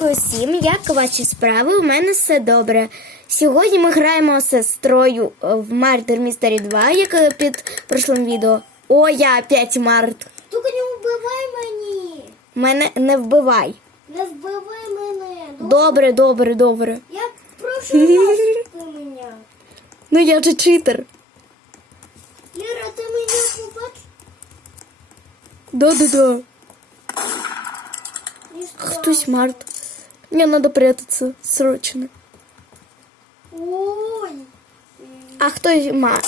ранку усім, як ваші справи? У мене все добре. Сьогодні ми граємо з сестрою е, в Murder Mystery 2, як е, під прошлим відео. О, я опять Март. Тільки не вбивай мені. Мене не вбивай. Не вбивай мене. Добре, добре, добре. Я прошу вас мене. Ну я же читер. Ліра, ти мене побачиш? Да-да-да. Хтось Март. Мне надо прятаться срочно. Ой. А хто Март?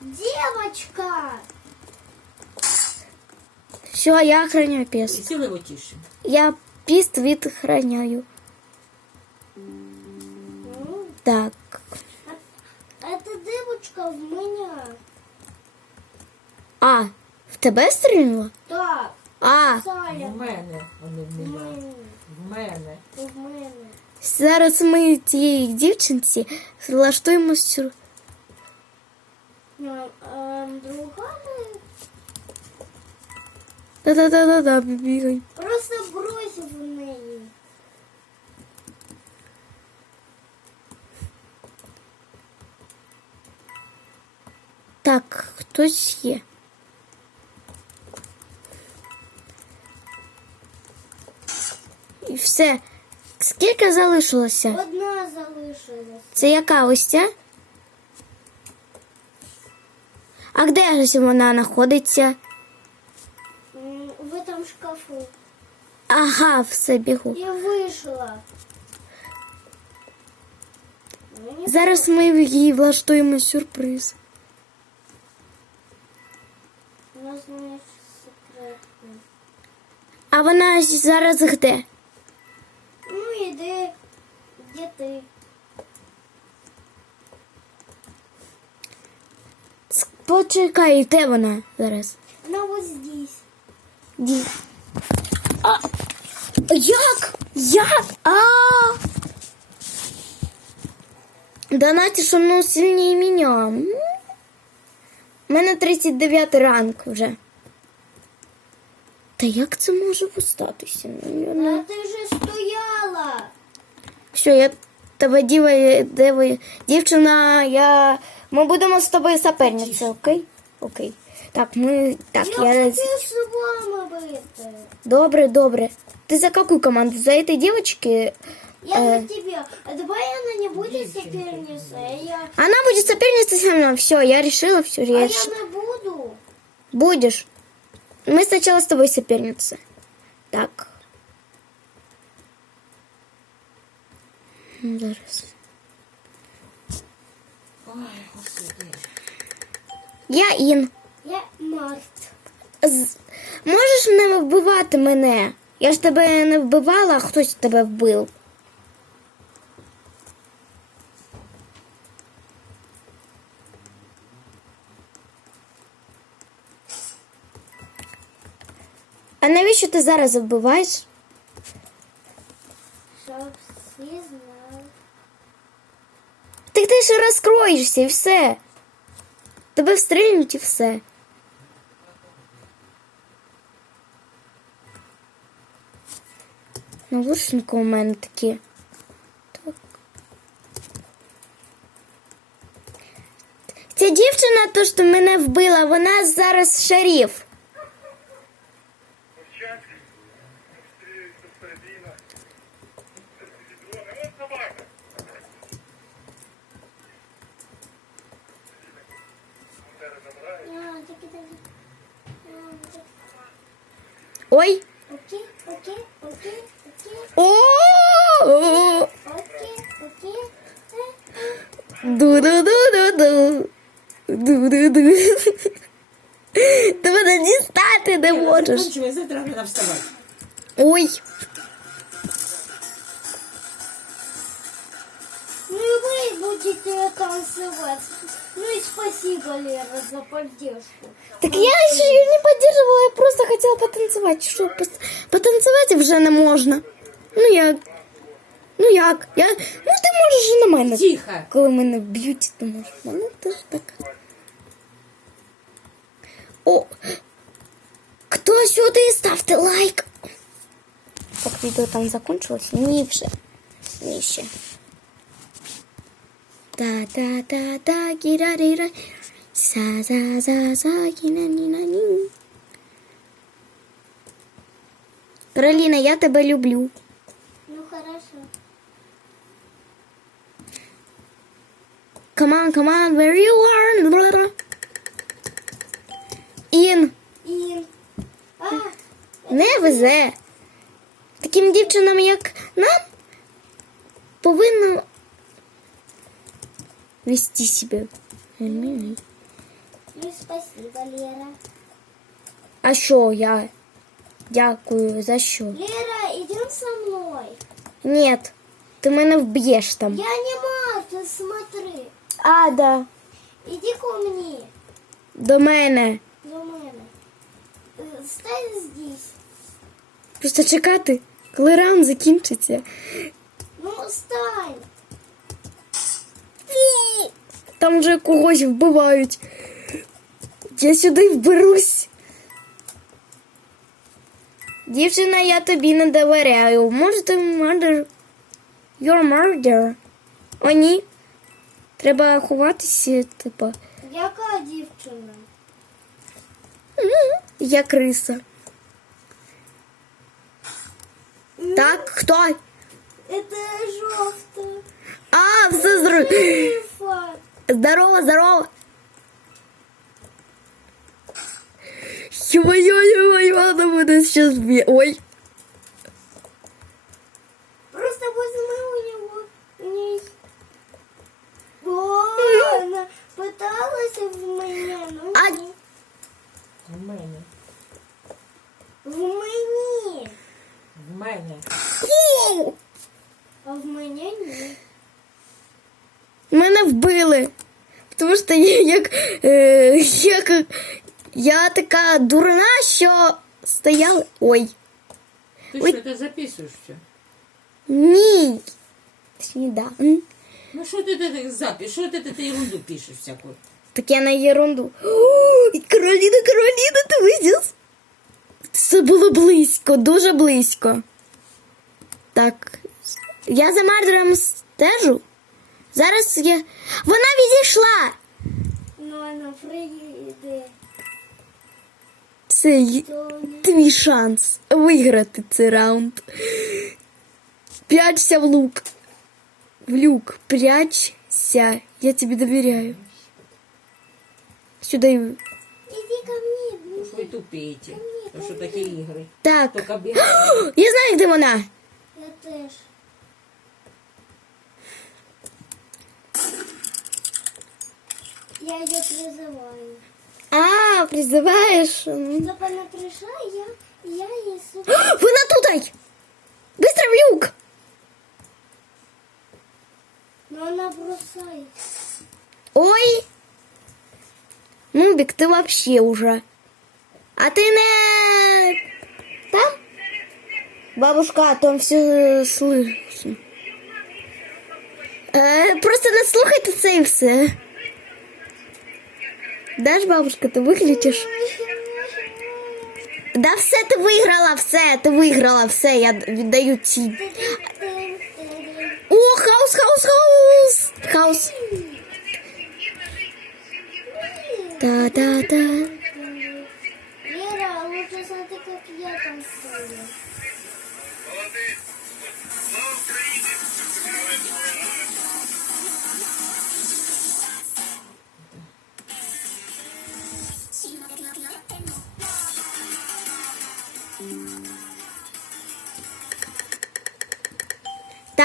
Девочка. Все, я охраняю пес. Сіли його тише. Я піст відохраняю. М, Так. Это девочка в мене. А, в тебе стрільнуло? Так. А, Саля. В мене, а не в В мене. мене. В мене. В мене. зараз ми тієї дівчинці влаштуємо сюр. Ну, ем, Друга ми Да-да-да-да-да, бігай. просто бросив в неї. Так, хтось є. Все. Скільки залишилося? Одна залишилась. Це яка ось ця? А де ж вона знаходиться? В этом шкафу. Ага, все бігу. Я вийшла. Мені Зараз ми їй влаштуємо сюрприз. У нас не секретно. А вона зараз де? Ну де ти? Почекай, де вона зараз? Вона ось здесь. Ді. А, як? Як? А. Да Настя, що ну сильніше мене. У мене 39 ранг вже. Та як це може статися? Ну, я не- А ти вже. Все, я тебе діва, диви, дівчина, я. Ми будемо з тобою соперниця, окей? Окей. Так, ми. Так, Я я. хотів з вами бити. Добре, добре. Ты за какую команду? За этой девочки? Я Э. за тебе. А давай она не будет соперницей, а я... Она будет соперницей со мной. Все, я решила, все, А я я реш- не буду. Будешь. Мы сначала с тобой соперницы. Так. Зараз. Ой, господи. Я Ін. Я Март. З... Можеш не вбивати мене? Я ж тебе не вбивала, а хтось тебе вбив. А навіщо ти зараз вбиваєш? Ти ж розкроєшся і все. Тебе встрілять і все. Навушники у мене такі. Так. Ця дівчина, то, що мене вбила, вона зараз шаріф. Ой. О! Ду-ду-ду-ду-ду. Ду-ду-ду. Ти мене дістати не можеш. Кончилось, завтра треба вставати. Ой. Ну и вы будете танцевать. Ну и спасибо, Лера, за поддержку. Так я ще її не підтримувала, я просто хотіла потанцювати. Що пос- потанцювати вже не можна. Ну як? Ну як? Я... Ну ти можеш і на мене. Тихо. Коли мене б'ють, то можна. Ну теж так. О! Хто сюди ставте лайк? відео там закончилось? Та-та-та-такирадираза gira rira sa za za за гіна ніна ні. Кароліна, я тебе люблю. Ну хорошо. Come on, come on, where you are? In. In. Ah. Не везе. Таким дівчинам, як нам, повинно вести себе. ну спасибо, Лера. А що я? Дякую, за що? Лера, идем со мной. Ні, ти мене вб'єш там. Я не Марта, смотри. А, да. Иди ко мне, До мене. до мене. Э, Стань здесь. Просто чекати, коли раунд закінчиться. Ну, стань. Там вже когось вбивають. Я сюди вберусь. Дівчина, я тобі не довіряю. Може, ти murder? You're murder. О, ні. Треба ховатися, типа. Яка дівчина? Я криса. Так, хто? Это жовта. А, все. Ифа. Здорово, здорово. Ё-моё, ё-моё, она меня сейчас. Ой. Я така дурна, що стояла. Ой. Ти Ой. що, ти записуєш все? Ні. Точніше, да. М. Ну що ти ти запис? Що ти ти ерунду пишеш всяку? Так я на ерунду. О, і Кароліна, Кароліна, ти видів? Це було близько, дуже близько. Так, я за Мардером стежу. Зараз я. Вона відійшла. Ну, вона приїде. Це й- То не твій шанс виграти цей раунд. Прячься в лук. В люк. Прячься. Я тобі довіряю. Сюди. Иди ко мне. Ну що ви тупієте? То що такі ігри? Так. Тільки бігати. Я знаю, де вона. Я теж. Я ее призываю. А, призиваєш. М. Чтобы она пришла, я, я ей су- Вона тут! Быстро в люк! Но она бросает. Ой! Нубик, ты вообще уже. А ты не... Там? Бабушка, там все слышно. Е, просто не слухайте це і все. Даш, бабушка, ти виключиш? Да все, ти виграла, все, ти виграла, все, я віддаю ці. О, хаус, хаус, хаус! Хаус. Та-та-та.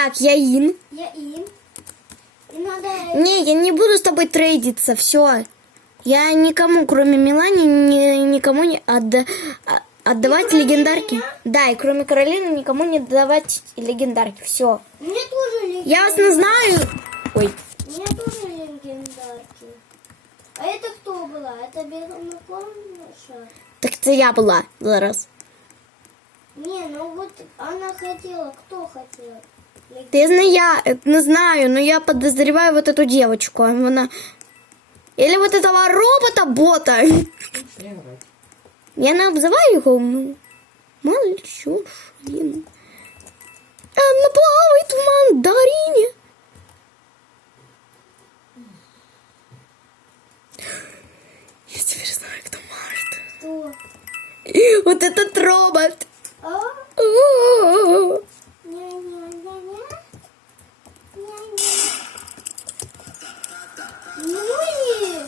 Так, я ин. Я им. И надо... Не, я не буду с тобой трейдиться, все. Я никому, кроме Милани, ни- никому не отда- а- отдавать легендарки. меня? Да, и кроме Каролины никому не давать легендарки. Все. Мне тоже легендарки. Я вас не знаю. Ой. Мне тоже легендарки. А это кто была? Это Беломакоша? Так це я була зараз. Не, ну вот она хотела. Кто хотел? Ты знаю, я не знаю, но я подозреваю вот эту девочку. Она... Или вот этого робота-бота. Я называю обзываю его. Мальчушин. Она плавает в мандарине. Я теперь знаю, кто Март. Кто? Вот этот робот. А? Ну и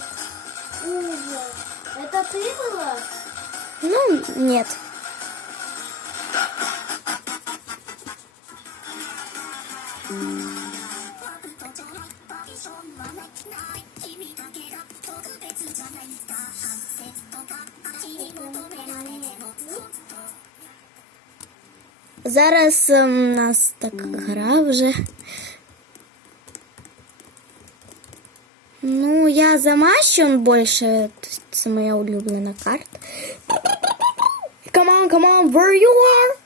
ужас. Это ты была? Ну, нет. Зараз у нас така гра вже. Ну, я за Мащон більше. Це моя улюблена карта. Come on, come on, where you are?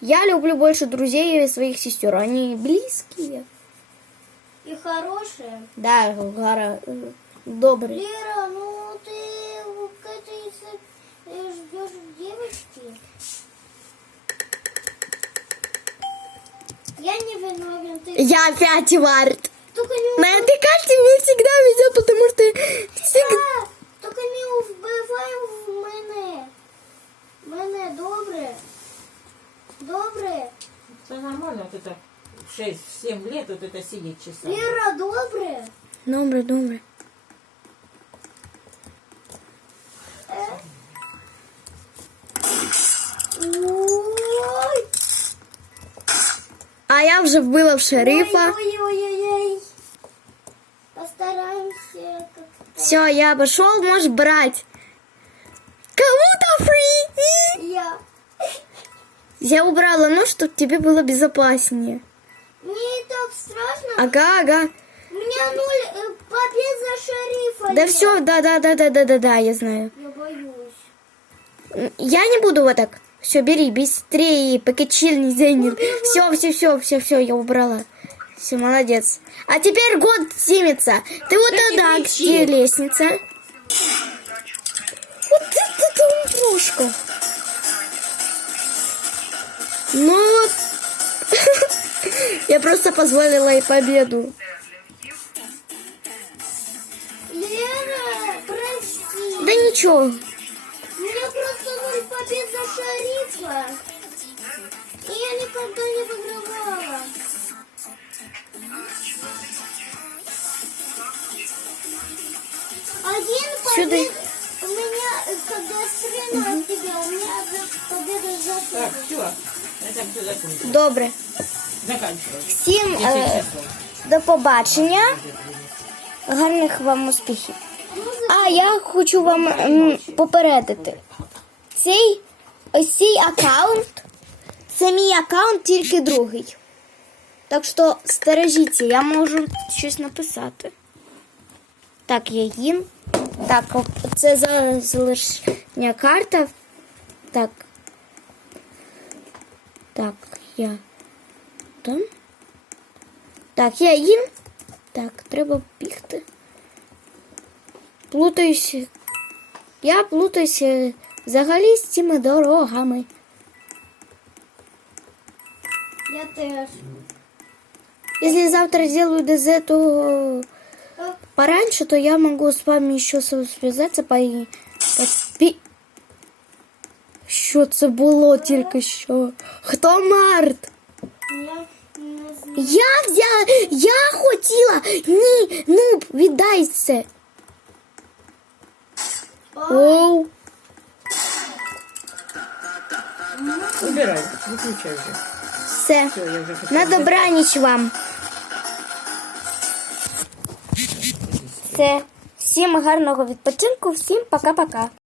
Я люблю больше друзей и своих сестер. Они близкие. И хорошая. Да, Гара, э, добрый. Лера, ну ты к этой э, ждешь девочки? Я не виновен, ты Я опять Вард. Только не На этой карте мне всегда везет, потому что всегда... убивай, только не вбивай в мене. Мене добре. Добре. Это нормально, вот это в 6-7 лет вот это сидеть часами. Лера, добре. Добре, добре. Ой. А я вже вбила в шерифа. Ой-ой-ой. Постараемся как-то. Все, я пошел, можешь брать. Кому-то фри. Я. Я убрала, ну, чтобы тебе было безопаснее. Мне так страшно. Ага, ага. У меня ноль э, побед за шерифа. Да нет. все, да, да, да, да, да, да, да, я знаю. Я боюсь. Я не буду вот так. Все, бери быстрее, пока чил не занял. Все, все, все, все, все, я убрала. Все, молодец. А теперь год снимется. Ты вот Да не туда, кричи. где лестница. Вот это ты умрушка. Ну, вот. я просто позволила ей победу. Лера, прости. Да ничего. Меня просто ноль побед за шерифа. И я никогда не выигрывала. Побед... У меня, когда я стреляю от тебя, у победа Так, все. Добре. Всім е, до побачення. Гарних вам успіхів. А я хочу вам м, попередити. Цей ось цей аккаунт, це мій аккаунт, тільки другий. Так що стережіться, я можу щось написати. Так, я їм. Так, це за- залишня карта. Так. Так, я там. Так, я їм. Так, треба бігти. Плутаюся. Я плутаюся взагалі з цими дорогами. Я теж. Если завтра сделаю ДЗ, то пораньше, то я могу с вами еще со- связаться по... по пі- Що це було тільки що? Хто Март? Я не знаю. Я взяла, я хотіла. Ні, нуб, віддай це. Оу. Убирай, выключай уже. Все. Все, я уже хотела. На добраніч вам. Все. Всім гарного відпочинку, всім пока-пока.